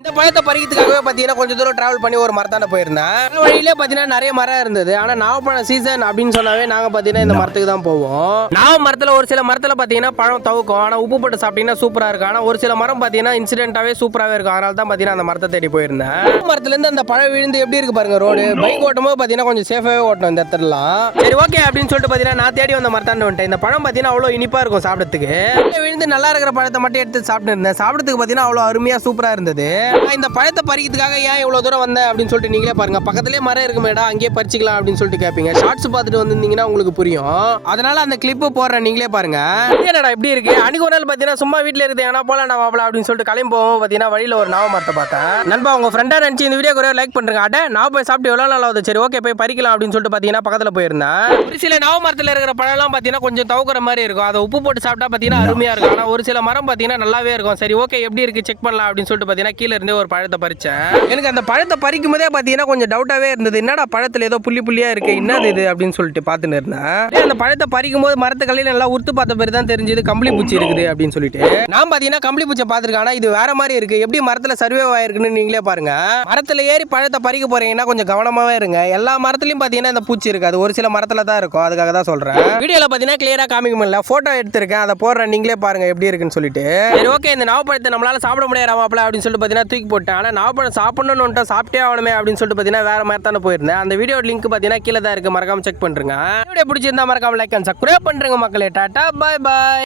இந்த பழத்தை பறிக்கிறதுக்காகவே பார்த்தீங்கன்னா கொஞ்சம் தூரம் டிராவல் பண்ணி ஒரு மரத்தாண்ட போயிருந்தேன். வழியிலே பார்த்தீங்கன்னா நிறைய மரம் இருந்தது. ஆனால் நாவப்பழம் சீசன் அப்படின்னு சொன்னாவே நாங்கள் பார்த்தீங்கன்னா இந்த மரத்துக்கு தான் போவோம். நாவ மரத்தில் ஒரு சில மரத்தில் பார்த்தீங்கன்னா பழம் தவுக்கும். ஆனால் உப்பு போட்டு சாப்பிட்டீங்கன்னா சூப்பராக இருக்கும். ஆனால் ஒரு சில மரம் பார்த்தீங்கன்னா இன்சிடென்ட்டாகவே சூப்பராகவே இருக்கும். அதனால தான் பார்த்தீங்கன்னா அந்த மரத்தை தேடி போயிருந்தேன். மரத்துலேருந்து அந்த பழம் விழுந்து எப்படி இருக்கு பாருங்க ரோடு. பைக் ஓட்டும் போது பார்த்தீங்கன்னா கொஞ்சம் சேஃபாகவே ஓட்டணும் இந்த இடத்துலலாம். சரி ஓகே அப்படின்னு சொல்லிட்டு பார்த்தீங்கன்னா நான் தேடி வந்த மரத்தாண்டு வந்துட்டேன். இந்த பழம் பார்த்தீங்கன்னா அவ்வளோ இனிப்பாக இருக்கும் சாப்பிட்றதுக்கு. விழுந்து நல்லா இருக்கிற பழத்தை மட்டும் எடுத்து சாப்பிட்டு இருந்தேன். சாப்பிட்றதுக்கு பார்த்தீங்கன்னா அவ்வளோ அருமையாக சூப்பராக இருந்தது. இந்த பழத்தை பறிக்கிறதுக்காக ஏன் இவ்வளவு தூரம் வந்தேன் அப்படின்னு சொல்லிட்டு நீங்களே பாருங்க. பக்கத்துலேயே மரம் இருக்கு மேடா, அங்கேயே பறிச்சிக்கலாம் அப்படின்னு சொல்லிட்டு கேட்பீங்க. ஷார்ட்ஸ் பார்த்துட்டு வந்திருந்தீங்கன்னா உங்களுக்கு புரியும். அதனால அந்த கிளிப்பு போடுறேன், நீங்களே பாருங்க. என்னடா இப்படி இருக்கு. அன்னைக்கு ஒரு நாள் பார்த்தீங்கன்னா சும்மா வீட்டில் இருக்குது ஏன்னா போலாம் மாப்பிள அப்படின்னு சொல்லிட்டு கிளம்பி போவோம். பார்த்தீங்கன்னா வழியில் ஒரு நாவ மரத்தை பார்த்தேன். நண்பா உங்க ஃப்ரெண்டா நினைச்சு இந்த வீடியோ கூட லைக் பண்றேங்க. அட நான் போய் சாப்பிட்டு எவ்வளோ நாள் ஆகுது. சரி ஓகே போய் பறிக்கலாம் அப்படின்னு சொல்லிட்டு பார்த்தீங்கன்னா பக்கத்தில் போயிருந்தேன். ஒரு சில நாவ மரத்தில் இருக்கிற பழம்லாம் பார்த்தீங்கன்னா கொஞ்சம் தவுக்குற மாதிரி இருக்கும். அதை உப்பு போட்டு சாப்பிட்டா பார்த்தீங்கன்னா அருமையா இருக்கும். ஆனால் ஒரு சில மரம் பார்த்தீங்கன்னா நல்லாவே இருக்கும். சரி ஓகே எப்படி இருக்கு செக் பண்ணலாம் அப்படின்னு சொல்லிட்டு பார்த்தீங்கன்னா கீழே இருந்தே ஒரு பழத்தை பறிச்சேன். எனக்கு அந்த பழத்தை பறிக்கும் போதே பார்த்தீங்கன்னா கொஞ்சம் டவுட்டாகவே இருந்தது. என்னடா பழத்தில் ஏதோ புள்ளி புள்ளியாக இருக்கு, என்னது இது அப்படின்னு சொல்லிட்டு பார்த்துன்னு இருந்தேன். அந்த பழத்தை பறிக்கும் போது மரத்துக்கல்லையில் நல்லா உறுத்து பார்த்த பிறகு தான் தெரிஞ்சது கம்பளி பூச்சி இருக்குது அப்படின்னு சொல்லிட்டு. நான் பார்த்தீங்கன்னா கம்பளி பூச்சை பார்த்துருக்கேன். ஆனால் இது வேற மாதிரி இருக்கு. எப்படி மரத்தில் சர்வே ஆயிருக்குன்னு நீங்களே பாருங்க. மரத்தில் ஏறி பழத்தை பறிக்க போறீங்கன்னா கொஞ்சம் கவனமாவே இருங்க. எல்லா மரத்துலையும் பார்த்தீங்கன்னா இந்த பூச்சி இருக்காது, ஒரு சில மரத்தில் தான் இருக்கும். அதுக்காக தான் சொல்றேன். வீடியோவில் பார்த்தீங்கன்னா கிளியரா காமிக்க முடியல, போட்டோ எடுத்திருக்கேன், அதை போடுறேன், நீங்களே பாருங்க எப்படி இருக்குன்னு சொல்லிட்டு. சரி ஓகே இந்த நாவப்பழத்தை நம்மளால சாப்பிட முடியாது மாப்பிள அப்படின்னு சொல்லிட்டு பார்த்தீங்கன்னா தூக்கி போட்டேன். ஆனால் நாவப்பழம் சாப்பிடணும்னு சாப்பிட்டே ஆகணுமே அப்படின்னு சொல்லிட்டு பார்த்தீங்கன்னா வேற மாதிரி தானே போயிருந்தேன். அந்த வீடியோ லிங்க் பார்த்தீங்கன்னா கீழே தான் இருக்கு, மறக்காம செக் பண்ணுங்க. வீடியோ பிடிச்சிருந்தா மறக்காம லைக் அண்ட் சப்ஸ்கிரைப் பண்ணுங்க மக்களே. டாடா பாய் பாய்.